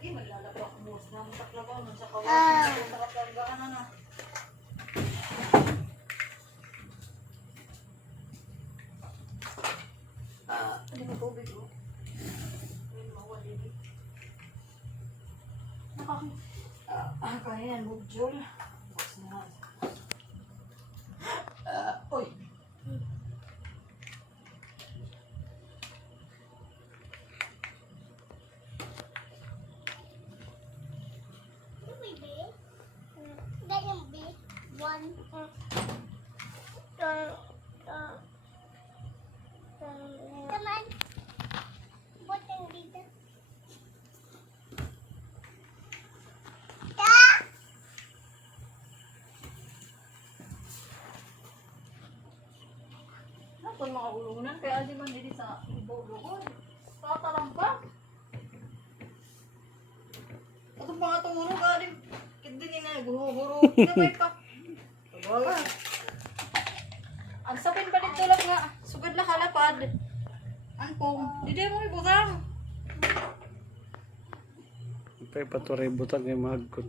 Eh, maglalabak mo. Namutak-labaw nun sa kawasan. Namutak-labaw na. Hindi mo tubig mo. Hindi mo mawali. Kaya yan, bugjol. Bukas na. Uy. Naman, butang dito. Ako yung mga ulunan, kaya di man dili sa ibaw-lugon. Tatalampak. Atong mga tumunog, alim. Hindi nila, guro-guro. Gamay pa. Tabaga. Ang sapin pa dito lang nga. Sugad na kalapad. Angkong. Hindi mo ibutang. Ipay paturay butang kay mahagkot.